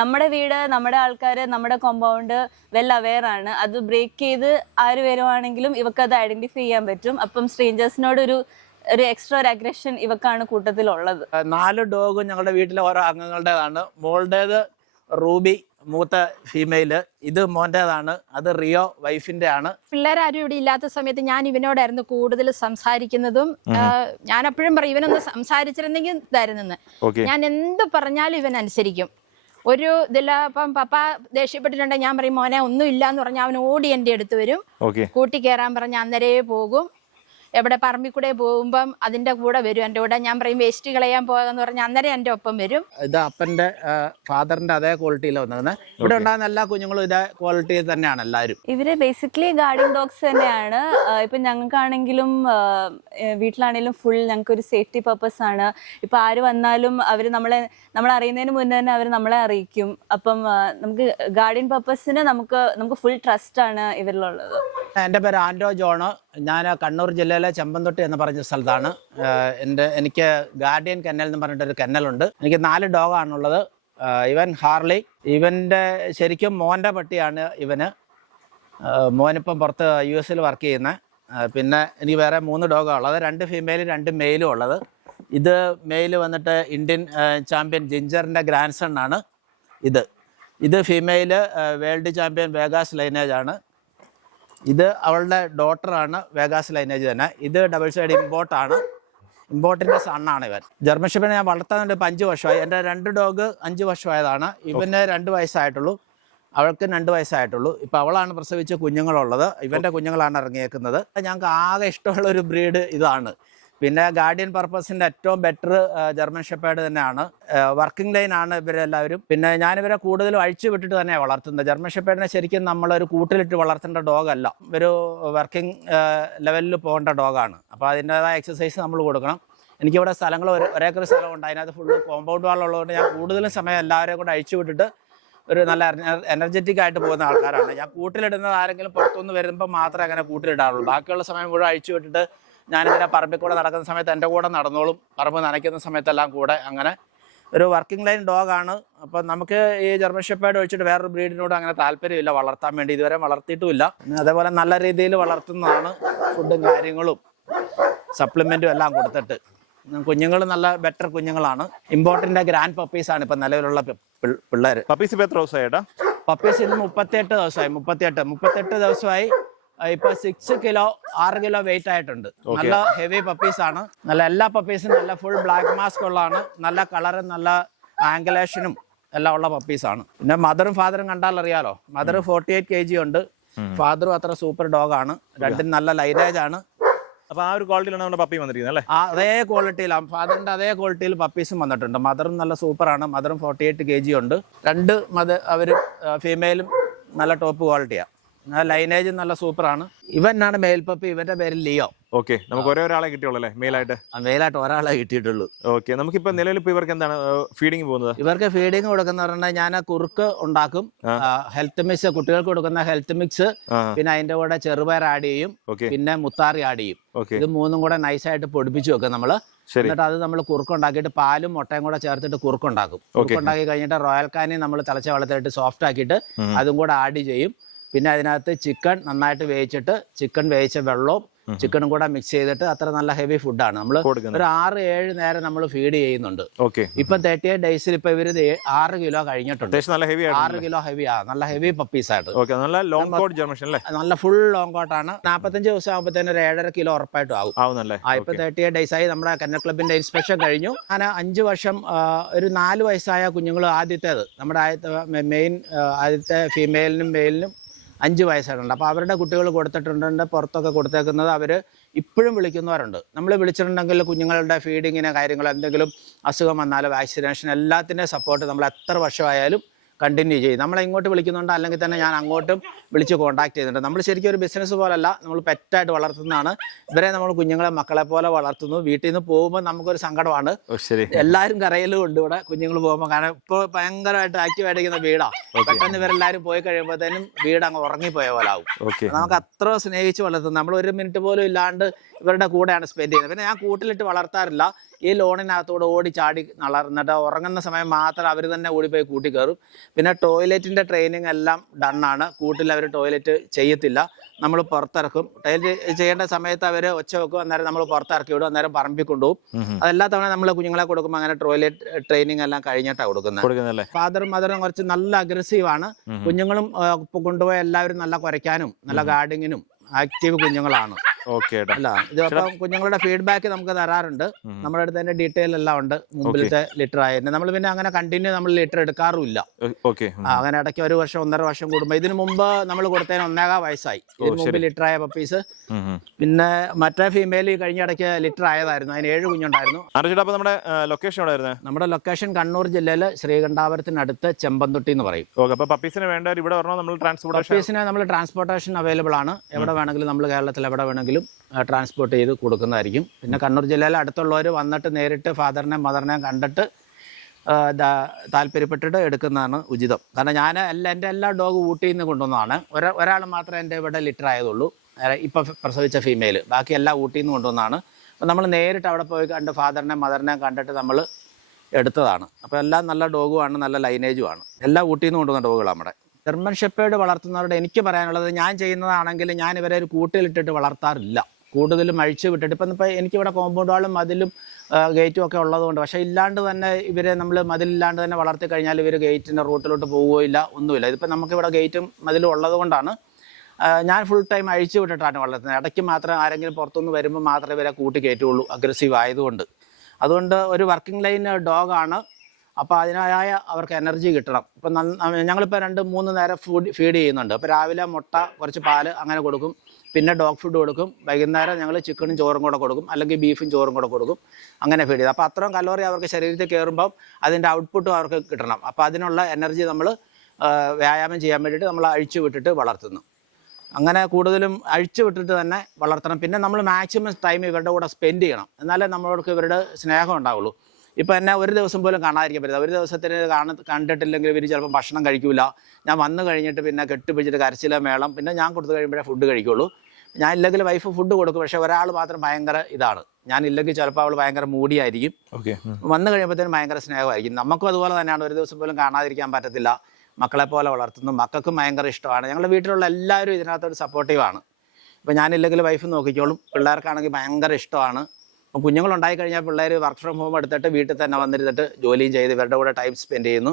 നമ്മുടെ വീട് നമ്മുടെ ആൾക്കാർ നമ്മുടെ കോമ്പൗണ്ട് വെൽ അവെയർ ആണ്. അത് ബ്രേക്ക് ചെയ്ത് ആര് വരുവാണെങ്കിലും ഇവക്ക് അത് ഐഡന്റിഫൈ ചെയ്യാൻ പറ്റും. അപ്പം സ്ട്രേഞ്ചേഴ്സിനോട് ഒരു ഒരു എക്സ്ട്രാ ഒരു അഗ്രഷൻ ഇവക്കാണ് കൂട്ടത്തിലുള്ളത്. നാല് ഡോഗും ഞങ്ങളുടെ വീട്ടിലെ ഓരോ അംഗങ്ങളുടേതാണ്. മോളുടേത് റൂബി മൂത്ത ഫീമെയിൽ ഇത് മോന്റേതാണ് അത് റിയോ വൈഫിന്റെ ആണ് പിള്ളേരാരും ഇവിടെ ഇല്ലാത്ത സമയത്ത് ഞാൻ ഇവനോടായിരുന്നു കൂടുതൽ സംസാരിക്കുന്നതും ഞാൻ അപ്പോഴും പറയും ഇവനൊന്ന് സംസാരിച്ചിരുന്നെങ്കിൽ ഇതായിരുന്നെന്ന് ഞാൻ എന്ത് പറഞ്ഞാലും ഇവൻ അനുസരിക്കും. ഒരു ഇതില്ല അപ്പം പപ്പ ദേഷ്യപ്പെട്ടിട്ടുണ്ടെങ്കിൽ ഞാൻ പറയും മോനെ ഒന്നും ഇല്ല എന്ന് പറഞ്ഞാൽ അവൻ ഓടി എന്റെ അടുത്ത് വരും. കൂട്ടി കയറാൻ പറഞ്ഞ അന്നേരേ പോകും. എവിടെ പറമ്പിൽ കൂടെ പോകുമ്പം അതിന്റെ കൂടെ വരും. എന്റെ കൂടെ ഞാൻ പറയും വേസ്റ്റ് കളയാൻ പോകാന്ന് പറഞ്ഞാൽ അന്നേരം എന്റെ ഒപ്പം വരും. ഇത് അപ്പന്റെ ഫാദറിന്റെ അതേ ക്വാളിറ്റിയിൽ വന്നിരുന്നത് ഇവിടെ ഉണ്ടാകുന്ന എല്ലാ കുഞ്ഞുങ്ങളും ഇതേ ക്വാളിറ്റിയിൽ തന്നെയാണ് എല്ലാവരും. ഇവർ ബേസിക്കലി ഗാർഡിയൻ ഡോഗ്സ് തന്നെയാണ്. ഇപ്പൊ ഞങ്ങൾക്കാണെങ്കിലും വീട്ടിലാണെങ്കിലും ഫുൾ ഞങ്ങൾക്ക് ഒരു സേഫ്റ്റി പർപ്പസ് ആണ്. ഇപ്പൊ ആര് വന്നാലും അവർ നമ്മളെ നമ്മൾ അറിയുന്നതിന് മുന്നേ തന്നെ അവർ നമ്മളെ അറിയിക്കും. അപ്പം നമുക്ക് ഗാർഡിയൻ പർപ്പസിന് നമുക്ക് നമുക്ക് ഫുൾ ട്രസ്റ്റ് ആണ് ഇവരിലുള്ളത്. എന്റെ പേര് ആൻഡോ ജോണ്. ഞാൻ കണ്ണൂർ ജില്ലയിലെ ചെമ്പന്തൊട്ടി എന്ന് പറഞ്ഞ സ്ഥലത്താണ്. എന്റെ എനിക്ക് ഗാർഡിയൻ കെന്നൽ എന്ന് പറഞ്ഞിട്ടൊരു കെന്നലുണ്ട്. എനിക്ക് നാല് ഡോഗാണുള്ളത് ഇവൻ ഹാർലി. ഇവന്റെ ശരിക്കും മോന്റെ പട്ടിയാണ് ഇവന്. മോനിപ്പം പുറത്ത് യു എസിൽ വർക്ക് ചെയ്യുന്നത് പിന്നെ എനിക്ക് വേറെ മൂന്ന് ഡോഗാണ് ഉള്ളത്. രണ്ട് ഫീമെയിലും രണ്ട് മെയിലും ഉള്ളത്. ഇത് മെയിൽ വന്നിട്ട് ഇന്ത്യൻ ചാമ്പ്യൻ ജിഞ്ചറിന്റെ ഗ്രാൻഡ് സൺ ആണ് ഇത്. ഇത് female world champion Vegas lineage ആണ്. ഇത് അവളുടെ ഡോട്ടറാണ് വേഗാസ് ലൈനേജ് തന്നെ. ഇത് ഡബിൾ സൈഡ് ഇമ്പോർട്ടാണ് ഇമ്പോർട്ടിന്റെ സണ്ണാണ് ഇവൻ. ജർമ്മൻ ഷെപ്പിനെ ഞാൻ വളർത്താൻ ഇപ്പം അഞ്ച് വർഷമായി. എന്റെ രണ്ട് ഡോഗ് അഞ്ച് വർഷമായതാണ്. ഇവന് രണ്ട് വയസ്സായിട്ടുള്ളൂ. അവൾക്ക് രണ്ട് വയസ്സായിട്ടുള്ളൂ. ഇപ്പം അവളാണ് പ്രസവിച്ച കുഞ്ഞുങ്ങളുള്ളത്. ഇവന്റെ കുഞ്ഞുങ്ങളാണ് ഇറങ്ങിയേക്കുന്നത്. ഞങ്ങൾക്ക് ആകെ ഇഷ്ടമുള്ള ഒരു ബ്രീഡ് ഇതാണ്. പിന്നെ ഗാർഡിയൻ പർപ്പസിന്റെ ഏറ്റവും ബെറ്റർ ജർമ്മൻ ഷെപ്പേഡ് തന്നെയാണ്. വർക്കിംഗ് ലൈൻ ആണ് ഇവരെല്ലാവരും. പിന്നെ ഞാനിവരെ കൂടുതലും അഴിച്ചു വിട്ടിട്ട് തന്നെയാണ് വളർത്തുന്നത്. ജർമ്മൻ ഷെപ്പേഡിനെ ശരിക്കും നമ്മളൊരു കൂട്ടിലിട്ട് വളർത്തേണ്ട ഡോഗല്ല ഒരു വർക്കിംഗ് ലെവലിൽ പോകേണ്ട ഡോഗാണ് അപ്പോൾ അതിന്റെതായ എക്സസൈസ് നമ്മൾ കൊടുക്കണം. എനിക്കിവിടെ സ്ഥലങ്ങൾ ഒരു ഒരേക്കർ സ്ഥലമുണ്ട്. അതിനകത്ത് ഫുള്ള് കോമ്പൗണ്ട് വാളുള്ളതുകൊണ്ട് ഞാൻ കൂടുതലും സമയം എല്ലാവരെയും കൂടെ അഴിച്ചു വിട്ടിട്ട് ഒരു നല്ല എനർജറ്റിക് ആയിട്ട് പോകുന്ന ആൾക്കാരാണ്. ഞാൻ കൂട്ടിലിടുന്നത് ആരെങ്കിലും പുറത്തുനിന്ന് വരുമ്പോൾ മാത്രമേ അങ്ങനെ കൂട്ടിലിടാറുള്ളൂ. ബാക്കിയുള്ള സമയം മുഴുവൻ അഴിച്ചു വിട്ടിട്ട് ഞാനിങ്ങനെ പറമ്പിൽ കൂടെ നടക്കുന്ന സമയത്ത് എന്റെ കൂടെ നടന്നോളും. പറമ്പ് നനയ്ക്കുന്ന സമയത്തെല്ലാം കൂടെ അങ്ങനെ ഒരു വർക്കിംഗ് ലൈൻ ഡോഗാണ് അപ്പം നമുക്ക് ഈ ജർമ്മൻ ഷെപ്പേഡ് ഒഴിച്ചിട്ട് വേറൊരു ബ്രീഡിനോട് അങ്ങനെ താല്പര്യമില്ല. വളർത്താൻ വേണ്ടി ഇതുവരെ വളർത്തിയിട്ടുമില്ല. അതേപോലെ നല്ല രീതിയിൽ വളർത്തുന്നതാണ് ഫുഡും കാര്യങ്ങളും. സപ്ലിമെന്റും എല്ലാം കൊടുത്തിട്ട്. കുഞ്ഞുങ്ങൾ നല്ല ബെറ്റർ കുഞ്ഞുങ്ങളാണ്. ഇമ്പോർട്ടന്റ് ഗ്രാൻഡ് പപ്പീസാണ് ഇപ്പം നിലവിലുള്ള പിള്ളേർ പപ്പീസ് ഇപ്പോൾ എത്ര ദിവസമായിട്ടാ പപ്പീസ് ഇന്ന് മുപ്പത്തിയെട്ട് ദിവസമായി. മുപ്പത്തിയെട്ട് മുപ്പത്തെട്ട് ദിവസമായി ഇപ്പൊ സിക്സ് കിലോ ആറ് കിലോ വെയിറ്റ് ആയിട്ടുണ്ട്. നല്ല ഹെവി പപ്പീസ് ആണ്. നല്ല എല്ലാ പപ്പീസും നല്ല ഫുൾ ബ്ലാക്ക് മാസ്ക് ഉള്ളതാണ്. നല്ല കളറും നല്ല ആംഗുലേഷനും എല്ലാം ഉള്ള പപ്പീസ് ആണ്. പിന്നെ മദറും ഫാദറും കണ്ടാൽ അറിയാലോ? Mother forty eight K G ഉണ്ട് ഫാദറും അത്ര സൂപ്പർ ഡോഗ് ആണ്. രണ്ടും നല്ല ലൈനേജ് ആണ്. അപ്പൊ ആ ഒരു ക്വാളിറ്റിയിലാണ് നമ്മുടെ പപ്പി വന്നിരിക്കുന്നത് അല്ലേ? അതേ ക്വാളിറ്റിയിലാണ് ഫാദറിന്റെ അതേ ക്വാളിറ്റിയിൽ പപ്പീസും വന്നിട്ടുണ്ട്. മദറും നല്ല സൂപ്പറാണ് മദറും ഫോർട്ടി എയ്റ്റ് കെ ജി ഉണ്ട്. രണ്ട് മദർ അവർ ഫീമെയിലും നല്ല ടോപ്പ് ക്വാളിറ്റിയാണ് ലൈനേജ് നല്ല സൂപ്പറാണ്. ഇവനാണ് മെയിൽ പപ്പി ഇവന്റെ പേര് ലിയോ. ഓക്കെ നമുക്ക് ഒരേ ഒരാളെ കിട്ടിയുള്ളൂ അല്ലേ മെയിലായിട്ട് മെയിലായിട്ട് ഒരാളെ കിട്ടിയിട്ടുള്ളൂ. ഓക്കെ നമുക്കിപ്പോ നിലവിൽ ഇപ്പൊ ഇവർക്ക് എന്താണ് ഫീഡിങ് പോകുന്നത്? ഇവർക്ക് ഫീഡിങ് കൊടുക്കുന്ന പറഞ്ഞാൽ ഞാൻ കുറുക്ക് ഉണ്ടാക്കും. ഹെൽത്ത് മിക്സ് കുട്ടികൾക്ക് കൊടുക്കുന്ന ഹെൽത്ത് മിക്സ് പിന്നെ അതിന്റെ കൂടെ ചെറുപയർ ആഡ് ചെയ്യും. പിന്നെ മുത്താറി ആഡ് ചെയ്യും. ഇത് മൂന്നും കൂടെ നൈസായിട്ട് പൊടിപ്പിച്ച് വെക്കും നമ്മൾ. എന്നിട്ട് അത് നമ്മൾ കുറുക്കുണ്ടാക്കിയിട്ട് പാലും മുട്ടയും കൂടെ ചേർത്തിട്ട് കുറുക്കുണ്ടാക്കും കുറുക്കുണ്ടാക്കി കഴിഞ്ഞിട്ട് റോയൽ കാനി നമ്മൾ തിളച്ച വെള്ളത്തിലിട്ട് സോഫ്റ്റ് ആക്കിയിട്ട്. അതും കൂടെ ആഡ് ചെയ്യും. പിന്നെ അതിനകത്ത് ചിക്കൻ നന്നായിട്ട് വേവിച്ചിട്ട് ചിക്കൻ വേവിച്ച വെള്ളവും ചിക്കനും കൂടെ മിക്സ് ചെയ്തിട്ട് അത്ര നല്ല ഹെവി ഫുഡാണ് നമ്മൾ ഒരു ആറ് ഏഴ് നേരം നമ്മൾ ഫീഡ് ചെയ്യുന്നുണ്ട്. ഓക്കെ ഇപ്പം തേർട്ടി എയ്റ്റ് ഡേയ്സിൽ ഇപ്പൊ ഇവർ ആറ് കിലോ കഴിഞ്ഞിട്ടുണ്ട്. അത്യാവശ്യം നല്ല ഹെവി ആറ് കിലോ ഹെവി ആ. നല്ല ഹെവി പപ്പീസ് ആയിട്ട്. നല്ല ലോങ് കോട്ട് നല്ല ഫുൾ ലോങ് കോട്ടാണ് നാപ്പത്തഞ്ച് ദിവസം ആകുമ്പോഴത്തേന് ഒരു ഏഴര കിലോ ഉറപ്പായിട്ടും ആവും. ഇപ്പൊ തേർട്ടി എയ്റ്റ് ഡേയ്സ് ആയി നമ്മുടെ കന്നഡ ക്ലബിന്റെ ഇൻസ്പെക്ഷൻ കഴിഞ്ഞു. അങ്ങനെ അഞ്ച് വർഷം ഒരു നാല് വയസ്സായ കുഞ്ഞുങ്ങൾ ആദ്യത്തേത്. നമ്മുടെ ആദ്യത്തെ മെയിൻ ആദ്യത്തെ ഫീമെയിലിനും മെയിലിനും അഞ്ച് വയസ്സായിട്ടുണ്ട്. അപ്പോൾ അവരുടെ കുട്ടികൾ കൊടുത്തിട്ടുണ്ട് പുറത്തൊക്കെ കൊടുത്തേക്കുന്നത് അവർ ഇപ്പോഴും വിളിക്കുന്നവരുണ്ട്. നമ്മൾ വിളിച്ചിട്ടുണ്ടെങ്കിൽ കുഞ്ഞുങ്ങളുടെ ഫീഡിങ്ങിന് കാര്യങ്ങൾ എന്തെങ്കിലും അസുഖം വന്നാലോ വാക്സിനേഷൻ എല്ലാത്തിന്റെയും സപ്പോർട്ട് നമ്മൾ എത്ര വർഷമായാലും കണ്ടിന്യൂ ചെയ്യും. നമ്മളെ ഇങ്ങോട്ട് വിളിക്കുന്നുണ്ട് അല്ലെങ്കിൽ തന്നെ ഞാൻ അങ്ങോട്ടും വിളിച്ച് കോൺടാക്ട് ചെയ്യുന്നുണ്ട്. നമ്മൾ ശരിക്കും ഒരു ബിസിനസ് പോലല്ല നമ്മൾ പെറ്റായിട്ട് വളർത്തുന്നതാണ്. ഇവരെ നമ്മൾ കുഞ്ഞുങ്ങളെ മക്കളെ പോലെ വളർത്തുന്നു. വീട്ടിൽ നിന്ന് പോകുമ്പോൾ നമുക്കൊരു സങ്കടമാണ്. എല്ലാവരും കരയിലും ഉണ്ട് ഇവിടെ കുഞ്ഞുങ്ങൾ പോകുമ്പോൾ കാരണം ഇപ്പോൾ ഭയങ്കരമായിട്ട് ആക്റ്റീവ് ആയിട്ടിരിക്കുന്ന വീടാ. പെട്ടെന്ന് ഇവരെല്ലാവരും പോയി കഴിയുമ്പോഴത്തേനും വീട് അങ്ങ് ഉറങ്ങിപ്പോയ പോലെ ആവും. നമുക്ക് അത്ര സ്നേഹിച്ച് വളർത്തുന്നു. നമ്മൾ ഒരു മിനിറ്റ് പോലും ഇല്ലാണ്ട് ഇവരുടെ കൂടെയാണ് സ്പെൻഡ് ചെയ്യുന്നത്. പിന്നെ ഞാൻ കൂട്ടിലിട്ട് വളർത്താറില്ല. ഈ ലോണിനകത്തൂടെ ഓടി ചാടി നളർന്നിട്ട് ഉറങ്ങുന്ന സമയം മാത്രം അവർ തന്നെ ഓടിപ്പോയി കൂട്ടി കയറും പിന്നെ ടോയ്ലറ്റിന്റെ ട്രെയിനിങ് എല്ലാം ഡണ്ണാണ് കൂട്ടിൽ അവർ ടോയ്ലറ്റ് ചെയ്യത്തില്ല. നമ്മൾ പുറത്തിറക്കും. ടോയ്ലറ്റ് ചെയ്യേണ്ട സമയത്ത് അവർ ഒച്ച വെക്കും. അന്നേരം നമ്മൾ പുറത്തിറക്കി വിടും. അന്നേരം പറമ്പിൽ കൊണ്ടുപോകും അതെല്ലാ തവണ നമ്മൾ കുഞ്ഞുങ്ങളെ കൊടുക്കുമ്പോൾ അങ്ങനെ ടോയ്ലറ്റ് ട്രെയിനിങ് എല്ലാം കഴിഞ്ഞിട്ടാണ് കൊടുക്കുന്നത്. ഫാദറും മദറും കുറച്ച് നല്ല അഗ്രസീവ് ആണ്. കുഞ്ഞുങ്ങളും കൊണ്ടുപോയ എല്ലാവരും നല്ല കുറയ്ക്കാനും നല്ല ഗാർഡിങ്ങിനും ആക്റ്റീവ് കുഞ്ഞുങ്ങളാണ്. ഓക്കെ ഇത് അപ്പം കുഞ്ഞുങ്ങളുടെ ഫീഡ്ബാക്ക് നമുക്ക് തരാറുണ്ട്. നമ്മുടെ അടുത്ത് തന്നെ ഡീറ്റെയിൽ എല്ലാം ഉണ്ട്. മുമ്പിലത്തെ ലിറ്റർ ആയതിന് നമ്മൾ പിന്നെ അങ്ങനെ കണ്ടിന്യൂ നമ്മൾ ലിറ്റർ എടുക്കാറുമില്ല. അങ്ങനെ ഇടയ്ക്ക് ഒരു വർഷം ഒന്നര വർഷം കൂടുമ്പോ ഇതിനു മുമ്പ് നമ്മൾ കൊടുത്തതിന് ഒന്നേകാ വയസ്സായി. ഇതിന് മുമ്പ് ലിറ്റർ ആയ പപ്പീസ് പിന്നെ മറ്റേ ഫീമെയിൽ കഴിഞ്ഞ ഇടയ്ക്ക് ലിറ്റർ ആയതായിരുന്നു. അതിന് ഏഴ് കുഞ്ഞുണ്ടായിരുന്നു. നമ്മുടെ ലൊക്കേഷൻ നമ്മുടെ ലൊക്കേഷൻ കണ്ണൂർ ജില്ലയിൽ ശ്രീകണ്ഠാപുരത്തിനടുത്ത് ചെമ്പന്തുട്ടി എന്ന് പറയും പപ്പീസിന് വേണ്ടവർ ഇവിടെ നമ്മൾ ട്രാൻസ്പോർട്ടേഷൻ പപ്പീസിന് നമ്മൾ ട്രാൻസ്പോർട്ടേഷൻ അവൈലബിൾ ആണ്. എവിടെ വേണമെങ്കിലും നമ്മൾ കേരളത്തിൽ എവിടെ വേണമെങ്കിലും ട്രാൻസ്പോർട്ട് ചെയ്ത് കൊടുക്കുന്നതായിരിക്കും. പിന്നെ കണ്ണൂർ ജില്ലയിൽ അടുത്തുള്ളവർ വന്നിട്ട് നേരിട്ട് ഫാദറിനെയും മദറിനെയും കണ്ടിട്ട് താല്പര്യപ്പെട്ടിട്ട് എടുക്കുന്നതാണ് ഉചിതം. കാരണം ഞാൻ എല്ലാ എന്റെ എല്ലാ ഡോഗ് ഊട്ടിയിൽ നിന്ന് കൊണ്ടുവന്നതാണ്. ഒരാ ഒരാൾ മാത്രമേ എന്റെ ഇവിടെ ലിറ്റർ ആയതുള്ളൂ. ഇപ്പം പ്രസവിച്ച ഫീമെയിൽ ബാക്കി എല്ലാം ഊട്ടിയിൽ നിന്ന് കൊണ്ടുവന്നതാണ്. അപ്പം നമ്മൾ നേരിട്ട് അവിടെ പോയി കണ്ട് ഫാദറിനെ മദറിനെ കണ്ടിട്ട് നമ്മൾ എടുത്തതാണ്. അപ്പോൾ എല്ലാം നല്ല ഡോഗുമാണ് നല്ല ലൈനേജുമാണ് എല്ലാം ഊട്ടിയിൽ നിന്ന് കൊണ്ടുവന്ന ഡോഗുകളാണ് നമ്മുടെ. ജർമ്മൻ ഷെപ്പേഡ് വളർത്തുന്നവരോട് എനിക്ക് പറയാനുള്ളത് ഞാൻ ചെയ്യുന്നതാണെങ്കിൽ ഞാൻ ഇവരെ ഒരു കൂട്ടിലിട്ടിട്ട് വളർത്താറില്ല. കൂടുതലും അഴിച്ചു വിട്ടിട്ട്. ഇപ്പം ഇപ്പം എനിക്കിവിടെ കോമ്പൗണ്ട് വാളും മതിലും ഗേറ്റും ഒക്കെ ഉള്ളതുകൊണ്ട്. പക്ഷേ ഇല്ലാണ്ട് തന്നെ ഇവരെ നമ്മൾ മതിലില്ലാണ്ട് തന്നെ വളർത്തി കഴിഞ്ഞാൽ ഇവർ ഗേറ്റിന്റെ റൂട്ടിലോട്ട് പോവുകയില്ല ഒന്നുമില്ല. ഇതിപ്പോൾ നമുക്കിവിടെ ഗേറ്റും മതിലും ഉള്ളതുകൊണ്ടാണ് ഞാൻ ഫുൾ ടൈം അഴിച്ചു വിട്ടിട്ടാണ് വളർത്തുന്നത്. ഇടയ്ക്ക് മാത്രം ആരെങ്കിലും പുറത്തുനിന്ന് വരുമ്പോൾ മാത്രമേ ഇവരെ കൂട്ടി കയറ്റുള്ളൂ അഗ്രസീവ് ആയതുകൊണ്ട്. അതുകൊണ്ട് ഒരു വർക്കിംഗ് ലൈൻ ഡോഗാണ് അപ്പോൾ അതിനായ അവർക്ക് എനർജി കിട്ടണം. ഇപ്പം ഞങ്ങളിപ്പോൾ രണ്ട് മൂന്ന് നേരം ഫുഡ് ഫീഡ് ചെയ്യുന്നുണ്ട്. അപ്പോൾ രാവിലെ മുട്ട കുറച്ച് പാൽ അങ്ങനെ കൊടുക്കും. പിന്നെ ഡോഗ് ഫുഡ് കൊടുക്കും. വൈകുന്നേരം ഞങ്ങൾ ചിക്കനും ചോറും കൂടെ കൊടുക്കും. അല്ലെങ്കിൽ ബീഫും ചോറും കൂടെ കൊടുക്കും. അങ്ങനെ ഫീഡ് ചെയ്ത് അപ്പോൾ അത്രയും കലോറി അവർക്ക് ശരീരത്തിൽ കയറുമ്പം അതിന്റെ ഔട്ട്പുട്ടും അവർക്ക് കിട്ടണം. അപ്പോൾ അതിനുള്ള എനർജി നമ്മൾ വ്യായാമം ചെയ്യാൻ വേണ്ടിയിട്ട് നമ്മൾ അഴിച്ചു വിട്ടിട്ട് വളർത്തുന്നു. അങ്ങനെ കൂടുതലും അഴിച്ചു വിട്ടിട്ട് തന്നെ വളർത്തണം. പിന്നെ നമ്മൾ മാക്സിമം ടൈം ഇവരുടെ കൂടെ സ്പെൻഡ് ചെയ്യണം. എന്നാലേ നമ്മളോട് ഇവരുടെ സ്നേഹം ഉണ്ടാവുള്ളൂ. ഇപ്പം എന്നെ ഒരു ദിവസം പോലും കാണാതിരിക്കാൻ പറ്റില്ല. ഒരു ദിവസത്തിന് കാണ കണ്ടിട്ടില്ലെങ്കിൽ ഇവർ ചിലപ്പോൾ ഭക്ഷണം കഴിക്കില്ല ഞാൻ വന്നു കഴിഞ്ഞിട്ട് പിന്നെ കെട്ടിപ്പിടിച്ചിട്ട് കരച്ചില മേളം പിന്നെ ഞാൻ കൊടുത്തു കഴിയുമ്പോഴേ ഫുഡ് കഴിക്കുള്ളൂ. ഞാൻ ഇല്ലെങ്കിൽ വൈഫ് ഫുഡ് കൊടുക്കും. പക്ഷേ ഒരാൾ മാത്രം ഭയങ്കര ഇതാണ്. ഞാൻ ഇല്ലെങ്കിൽ ചിലപ്പോൾ അവൾ ഭയങ്കര മൂടിയായിരിക്കും. ഓക്കെ വന്നു കഴിയുമ്പോഴത്തേനും ഭയങ്കര സ്നേഹമായിരിക്കും. നമുക്കും അതുപോലെ തന്നെയാണ്. ഒരു ദിവസം പോലും കാണാതിരിക്കാൻ പറ്റത്തില്ല. മക്കളെ പോലെ വളർത്തുന്നു. മക്കൾക്കും ഭയങ്കര ഇഷ്ടമാണ്. ഞങ്ങളുടെ വീട്ടിലുള്ള എല്ലാവരും ഇതിനകത്തൊരു സപ്പോർട്ടീവാണ് ഇപ്പം ഞാനില്ലെങ്കിൽ വൈഫ് നോക്കിക്കോളും. പിള്ളേർക്കാണെങ്കിൽ ഭയങ്കര ഇഷ്ടമാണ്. കുഞ്ഞുങ്ങളുണ്ടായി കഴിഞ്ഞാൽ പിള്ളേർ വർക്ക് ഫ്രം ഹോം എടുത്തിട്ട് വീട്ടിൽ തന്നെ വന്നിരുന്നിട്ട് ജോലിയും ചെയ്ത് ഇവരുടെ കൂടെ ടൈം സ്പെൻഡ് ചെയ്യുന്നു.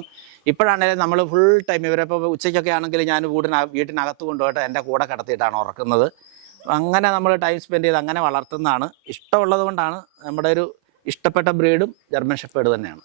ഇപ്പോഴാണെങ്കിലും നമ്മൾ ഫുൾ ടൈം ഇവരിപ്പോൾ ഉച്ചയ്ക്കൊക്കെ ആണെങ്കിൽ ഞാൻ വീടിന വീട്ടിനകത്ത് കൊണ്ടുപോയിട്ട് എന്റെ കൂടെ കിടത്തിയിട്ടാണ് ഉറക്കുന്നത്. അങ്ങനെ നമ്മൾ ടൈം സ്പെൻഡ് ചെയ്ത് അങ്ങനെ വളർത്തുന്നതാണ്. ഇഷ്ടമുള്ളത് കൊണ്ടാണ് നമ്മുടെ ഒരു ഇഷ്ടപ്പെട്ട ബ്രീഡും ജർമ്മൻ ഷെപ്പേർഡ് തന്നെയാണ്.